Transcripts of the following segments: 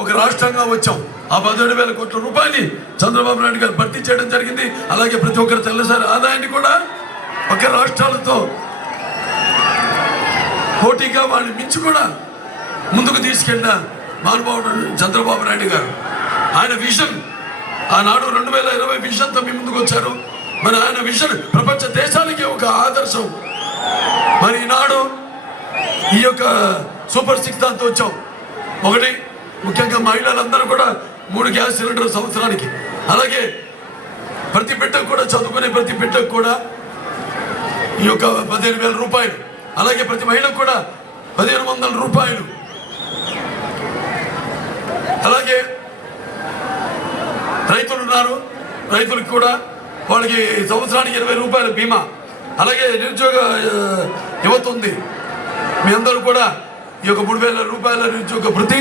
ఒక రాష్ట్రంగా వచ్చాం. ఆ 17,000 కోట్ల రూపాయలు చంద్రబాబు నాయుడు గారు భర్తీ చేయడం జరిగింది. అలాగే ప్రతి ఒక్కరు తెల్లసారి ఆదాయాన్ని కూడా ఒక రాష్ట్రాలతో పోటీగా వాళ్ళని మించి కూడా ముందుకు తీసుకెళ్ళిన మహానుభావుడు చంద్రబాబు నాయుడు గారు. ఆయన విజన్ ఆనాడు 2020 విజన్తో మీ ముందుకు వచ్చారు. మరి ఆయన విజన్ ప్రపంచ దేశాలకి ఒక ఆదర్శం. మరి ఈనాడు ఈ యొక్క సూపర్ 6 దాంతో వచ్చాం. ఒకటి, ముఖ్యంగా మహిళలందరూ కూడా 3 గ్యాస్ సిలిండర్ సంవత్సరానికి, అలాగే ప్రతి బిడ్డకు కూడా చదువుకునే ప్రతి బిడ్డకు కూడా ఈ యొక్క 15,000 రూపాయలు, అలాగే ప్రతి మహిళకు కూడా 1,500 రూపాయలు, అలాగే రైతులు ఉన్నారు, రైతులకు కూడా వాళ్ళకి సంవత్సరానికి 20 రూపాయల బీమా, అలాగే నిరుద్యోగ యువత ఉంది. మీ అందరూ కూడా ఈ యొక్క 3,000 రూపాయల నిరుద్యోగ భృతి,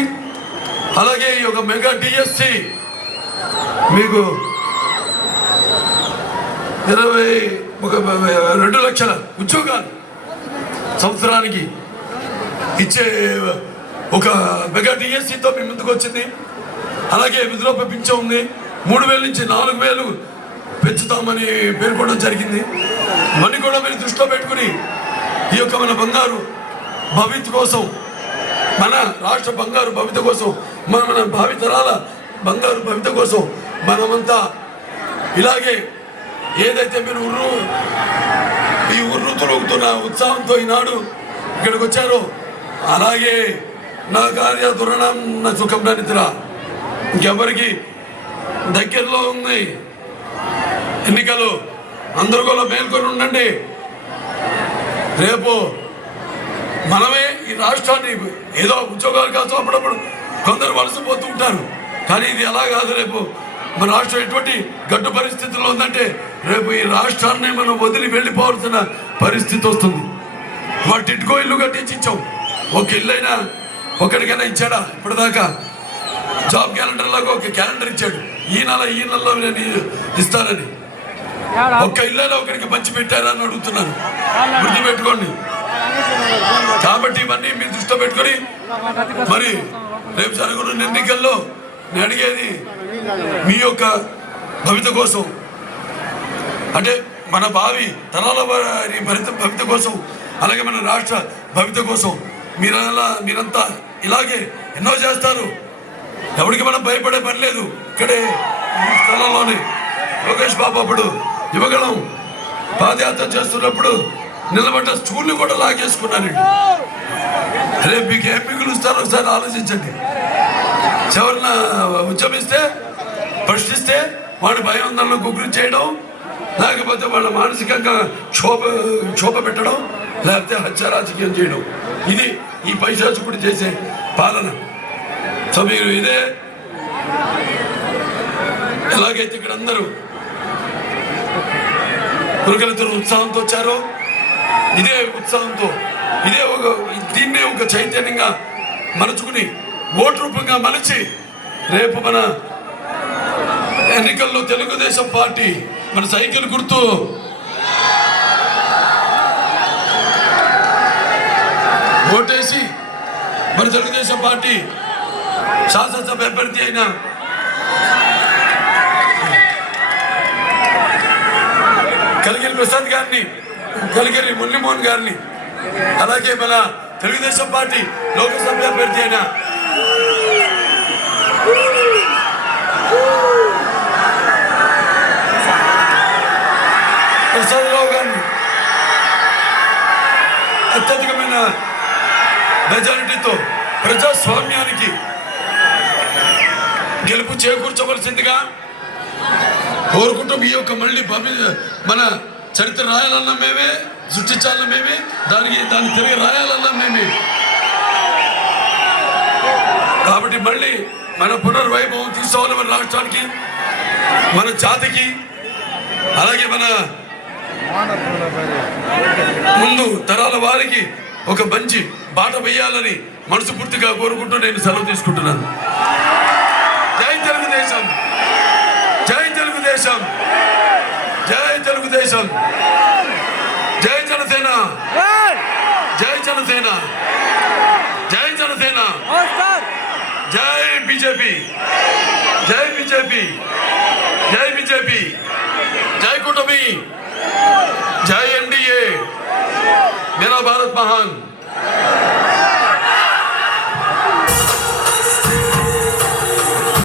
అలాగే ఈ యొక్క మెగా డిఎస్సి మీకు 2 లక్షల ఉద్యోగాలు సంవత్సరానికి ఇచ్చే ఒక మెగా డిఎస్సితో మీ ముందుకు వచ్చింది. అలాగే విధులోప పింఛన్ ఉంది, 3,000 నుంచి 4,000 పెంచుతామని పేర్కొనడం జరిగింది. ఇవన్నీ కూడా మీరు దృష్టిలో పెట్టుకుని ఈ యొక్క మన బంగారు భవిష్యత్తు కోసం, మన రాష్ట్ర బంగారు భవిష్యత్తు కోసం, మన భావితరాల బంగారు భవిష్యత్తు కోసం మనమంతా ఇలాగే ఏదైతే మీరు ఈ ఉర్రుతులుగుతున్న ఉత్సాహంతో ఈనాడు ఇక్కడికి వచ్చారో, అలాగే నా కార్య దురణం నా సుఖం నా నిద్ర. ఇంకెవరికి దగ్గరలో ఉంది ఎన్నికలు, అందరూ కూడా మేల్కొని ఉండండి. రేపు మనమే ఈ రాష్ట్రాన్ని ఏదో ఉద్యోగాలు కాదు, అప్పుడప్పుడు కొందరు వలసపోతూ ఉంటారు, కానీ ఇది ఎలా కాదు. రేపు మన రాష్ట్రం ఎటువంటి గడ్డు పరిస్థితుల్లో ఉందంటే రేపు ఈ రాష్ట్రాన్ని మనం వదిలి వెళ్ళిపోవాల్సిన పరిస్థితి వస్తుంది. వాటి ఇటుకో ఇల్లు కట్టించి ఇచ్చాం. ఒక ఇల్లు అయినా ఒకరికైనా ఇచ్చాడా? ఇప్పటిదాకా జాబ్ క్యాలెండర్ లాగా ఒక క్యాలెండర్ ఇచ్చాడు, ఈ నెలలో నేను ఇస్తానని. ఒక్క ఇల్లు ఒకరికి పంచి పెట్టారని అడుగుతున్నాను, గుర్తుపెట్టుకోండి. కాబట్టి ఇవన్నీ మీరు దృష్టిలో పెట్టుకొని మరి రేపు జరగనున్న ఎన్నికల్లో నేను అడిగేది మీ యొక్క భవిష్యత్తు కోసం, అంటే మన భావి తరాల భవిష్యత్తు కోసం, అలాగే మన రాష్ట్ర భవిష్యత్తు కోసం మీరంతా ఇలాగే ఎన్నో చేస్తారు. ఎవరికి మనం భయపడే పని లేదు. ఇక్కడే ఈ స్థలంలోనే లోకేష్ బాబు అప్పుడు యువగళం పాదయాత్ర చేస్తున్నప్పుడు నిలబడ్డ స్టూల్ని కూడా లాగేసుకున్నారండి. రేపు మీకు ఏం మిగులుస్తారో ఒకసారి ఆలోచించండి. ఎవరిన ఉద్యమిస్తే ప్రశ్నిస్తే వాడి భయాందోళన గురి చేయడం, లేకపోతే వాళ్ళ మానసికంగా క్షోభ పెట్టడం, లేకపోతే హత్య రాజకీయం చేయడం, ఇది ఈ పైశాచికుడు చేసే పాలన. సో మీరు ఇదే ఎలాగైతే ఇక్కడ అందరూ పురుగలతో ఉత్సాహంతో వచ్చారో, ఇదే ఉత్సాహంతో దీన్నే ఒక చైతన్యంగా మలుచుకుని ఓటు రూపంగా మలిచి రేపు మన ఎన్నికల్లో తెలుగుదేశం పార్టీ మన సైకిల్ గుర్తు ఓటేసి మన తెలుగుదేశం పార్టీ శాసనసభ అభ్యర్థి అయిన కలిగిరి ప్రసాద్ గారిని, కలిగిరి మురళీమోహన్ గారిని, అలాగే మన తెలుగుదేశం పార్టీ లోకసభ అభ్యర్థి అయిన ప్రసాదరావు గారిని అత్యధికమైన మెజారిటీతో ప్రజాస్వామ్యానికి గెలుపు చేకూర్చవలసిందిగా కోరుకుంటూ, ఈ యొక్క మళ్ళీ మన చరిత్ర రాయాలన్నా మేమే, సృష్టించాలన్నా మేమే, దాన్ని తిరిగి రాయాలన్నా మేమే. కాబట్టి మళ్ళీ మన పునర్వైభవం తీసుకోవాలి మన రాష్ట్రానికి, మన జాతికి, అలాగే మన ముందు తరాల వారికి ఒక మంచి బాట వేయాలని మనస్ఫూర్తిగా కోరుకుంటూ నేను సెలవు తీసుకుంటున్నాను. జై తెలుగుదేశం, జై తెలుగుదేశం, జై తెలుగుదేశం, జై జనసేన, జై జనసేన, జై జనసేన. జై బీజేపీ, జై బీజేపీ, జై బీజేపీ, జై కూటమి, జై ఎన్డీఏ, मेरा भारत महान।